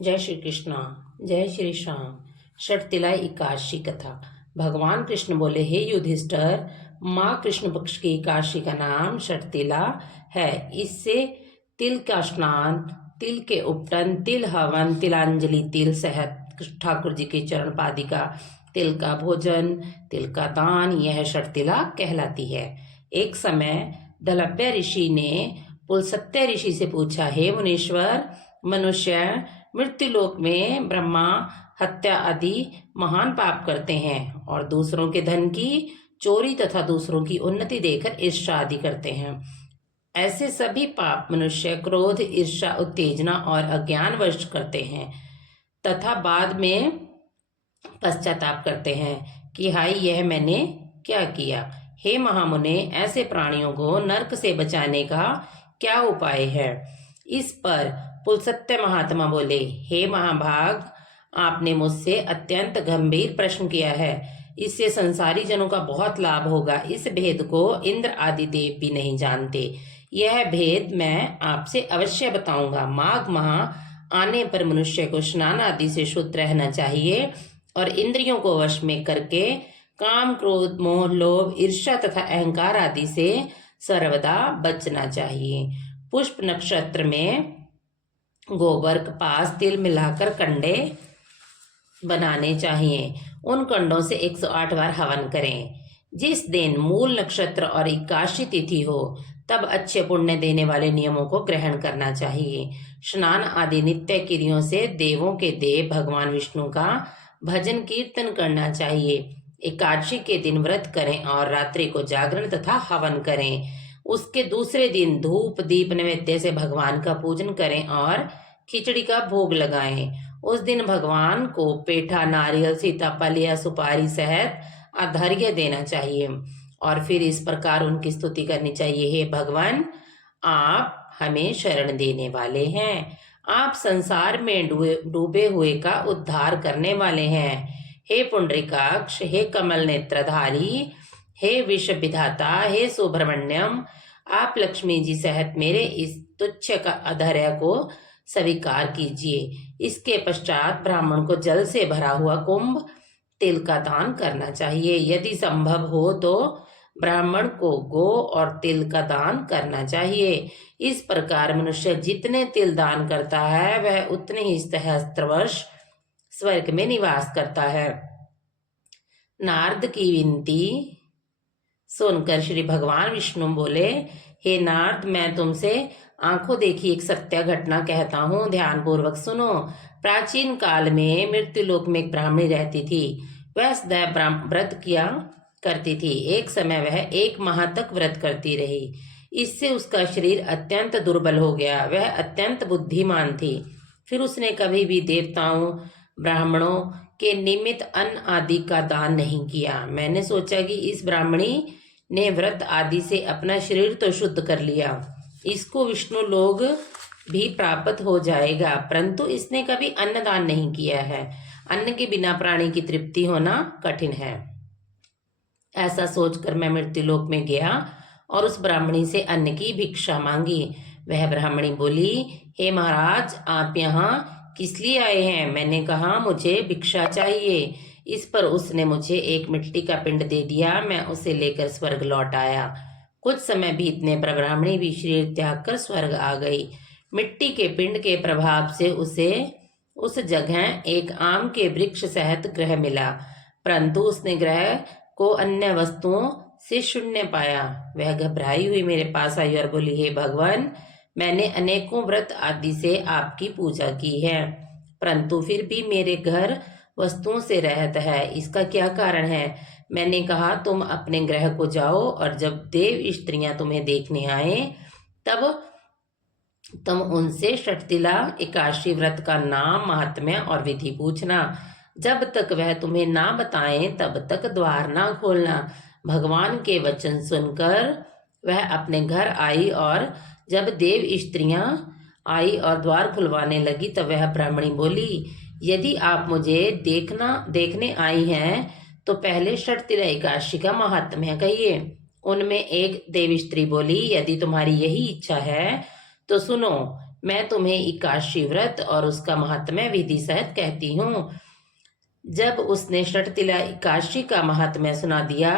जय श्री कृष्णा। जय श्री श्याम। षटतिला एकादशी कथा। भगवान कृष्ण बोले, हे युधिष्ठिर, माँ कृष्ण पक्ष की एकादशी का नाम षटतिला है। इससे तिल का स्नान, तिल के उपटन, तिल हवन, तिलांजलि, तिल शहद, ठाकुर जी के चरण पादिका, तिल का भोजन, तिल का दान, यह षटतिला कहलाती है। एक समय दलभ्य ऋषि ने पुलस्त्य ऋषि से पूछा, हे मुनीश्वर, मनुष्य मृत्युलोक में ब्रह्मा हत्या आदि महान पाप करते हैं और दूसरों के धन की चोरी तथा दूसरों की उन्नति देखकर ईर्ष्या आदि करते हैं। ऐसे सभी पाप मनुष्य क्रोध, ईर्ष्या, उत्तेजना और अज्ञानवश करते हैं तथा बाद में पश्चाताप करते हैं कि हाय, यह मैंने क्या किया। हे महामुने, ऐसे प्राणियों को नरक से बचाने का क्या उपाय है? इस पर पुलस्त्य महात्मा बोले, हे महाभाग, आपने मुझसे अत्यंत गंभीर प्रश्न किया है। इससे संसारी जनों का बहुत लाभ होगा। इस भेद को इंद्र आदि देव भी नहीं जानते। यह भेद मैं आपसे अवश्य बताऊंगा। माघ माह आने पर मनुष्य को स्नान आदि से शुद्ध रहना चाहिए और इंद्रियों को वश में करके काम, क्रोध, मोह, लोभ, ईर्ष्या तथा अहंकार आदि से सर्वदा बचना चाहिए। पुष्प नक्षत्र में गोबर, कपास, तिल मिलाकर कंडे बनाने चाहिए। उन कंडों से 108 बार हवन करें। जिस दिन मूल नक्षत्र और एकादशी तिथि हो तब अच्छे पुण्य देने वाले नियमों को ग्रहण करना चाहिए। स्नान आदि नित्य क्रियों से देवों के देव भगवान विष्णु का भजन कीर्तन करना चाहिए। एकादशी के दिन व्रत करें और रात्रि को जागरण तथा हवन करें। उसके दूसरे दिन धूप दीप नैवेद्य से भगवान का पूजन करें और खिचड़ी का भोग लगाएं। उस दिन भगवान को पेठा, नारियल, सीताफल या सुपारी सहित अर्घ्य देना चाहिए और फिर इस प्रकार उनकी स्तुति करनी चाहिए, हे भगवान, आप हमें शरण देने वाले हैं। आप संसार में डूबे हुए का उद्धार करने वाले हैं। हे पुंडरीकाक्ष, हे कमल नेत्रधारी, हे विश्व विधाता, हे सुब्रमण्यम, आप लक्ष्मी जी सहित मेरे इस तुच्छ का अधर्य को स्वीकार कीजिए। इसके पश्चात ब्राह्मण को जल से भरा हुआ कुंभ तिल का दान करना चाहिए। यदि संभव हो तो ब्राह्मण को गो और तिल का दान करना चाहिए। इस प्रकार मनुष्य जितने तिल दान करता है वह उतने ही सहस्त्र स्वर्ग में निवास करता है। नारद की विनती सुनकर श्री भगवान विष्णु बोले, हे नारद, मैं तुमसे आंखों देखी एक सत्य घटना कहता हूँ, ध्यान पूर्वक सुनो। प्राचीन काल में मृत्युलोक में एक ब्राह्मणी रहती थी। वह सदैव व्रत किया करती थी। एक समय वह 1 माह तक व्रत करती रही। इससे उसका शरीर अत्यंत दुर्बल हो गया। वह अत्यंत बुद्धिमान थी। फिर उसने कभी भी देवताओं, ब्राह्मणों के निमित्त अन्न आदि का दान नहीं किया। मैंने सोचा कि इस ब्राह्मणी ने व्रत आदि से अपना शरीर तो शुद्ध कर लिया, इसको विष्णु लोग भी प्राप्त हो जाएगा, परंतु इसने कभी अन्नदान नहीं किया है। अन्न के बिना प्राणी की तृप्ति होना कठिन है। ऐसा सोचकर मैं मृत्युलोक में गया और उस ब्राह्मणी से अन्न की भिक्षा मांगी। वह ब्राह्मणी बोली, हे महाराज, आप यहाँ किस लिए आए हैं? मैंने कहा, मुझे भिक्षा चाहिए। इस पर उसने मुझे एक मिट्टी का पिंड दे दिया। मैं उसे लेकर स्वर्ग लौट आया। कुछ समय बीतने पर ब्राह्मणी भी शरीर त्याग कर स्वर्ग आ गई। मिट्टी के पिंड के प्रभाव से उसे उस जगह एक आम के वृक्ष सहित ग्रह मिला, परंतु उसने ग्रह को अन्य वस्तुओं से शून्य पाया। वह घबराई हुई मेरे पास आई और बोली, हे भगवान, मैंने अनेकों व्रत आदि से आपकी पूजा की है, परंतु फिर भी मेरे घर वस्तुओं से रहत है। इसका क्या कारण है? मैंने कहा, तुम अपने ग्रह को जाओ और जब देव स्त्रियां तुम्हें देखने आए तब तुम उनसे षटतिला एकादशी व्रत का नाम, महात्म्य और विधि पूछना। जब तक वह तुम्हें ना बताएं तब तक द्वार ना खोलना। भगवान के वचन सुनकर वह अपने घर आई और जब देव स्त्रियां आई और द्वार खुलवाने लगी तब वह ब्राह्मणी बोली, यदि आप मुझे देखने आई हैं तो पहले षटतिला एकादशी का महात्म्य कहिए। उनमें एक देव स्त्री बोली, यदि तुम्हारी यही इच्छा है तो सुनो, मैं तुम्हें एकादशी व्रत और उसका महात्म्य विधि सहित कहती हूँ। जब उसने षटतिला एकादशी का महात्म्य सुना दिया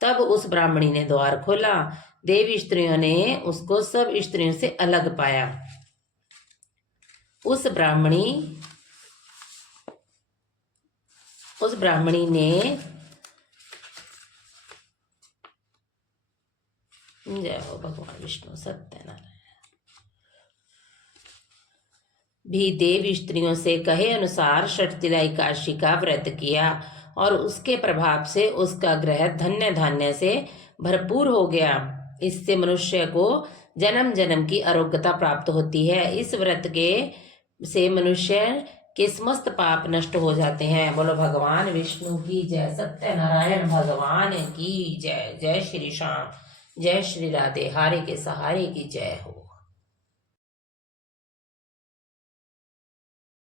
तब उस ब्राह्मणी ने द्वार खोला। देवी स्त्रियों ने उसको सब स्त्रियों से अलग पाया। उस ब्राह्मणी ने जय हो भगवान विष्णु सत्यनारायण भी देव स्त्रियों से कहे अनुसार षटतिला एकादशी का व्रत किया और उसके प्रभाव से उसका ग्रह धन्य धान्य से भरपूर हो गया। इससे मनुष्य को जन्म जन्म की आरोग्यता प्राप्त होती है। इस व्रत के से मनुष्य के समस्त पाप नष्ट हो जाते हैं। बोलो भगवान विष्णु की जय, सत्यनारायण भगवान की जय। जय श्री श्याम, जय श्री राधे, हारे के सहारे की जय हो।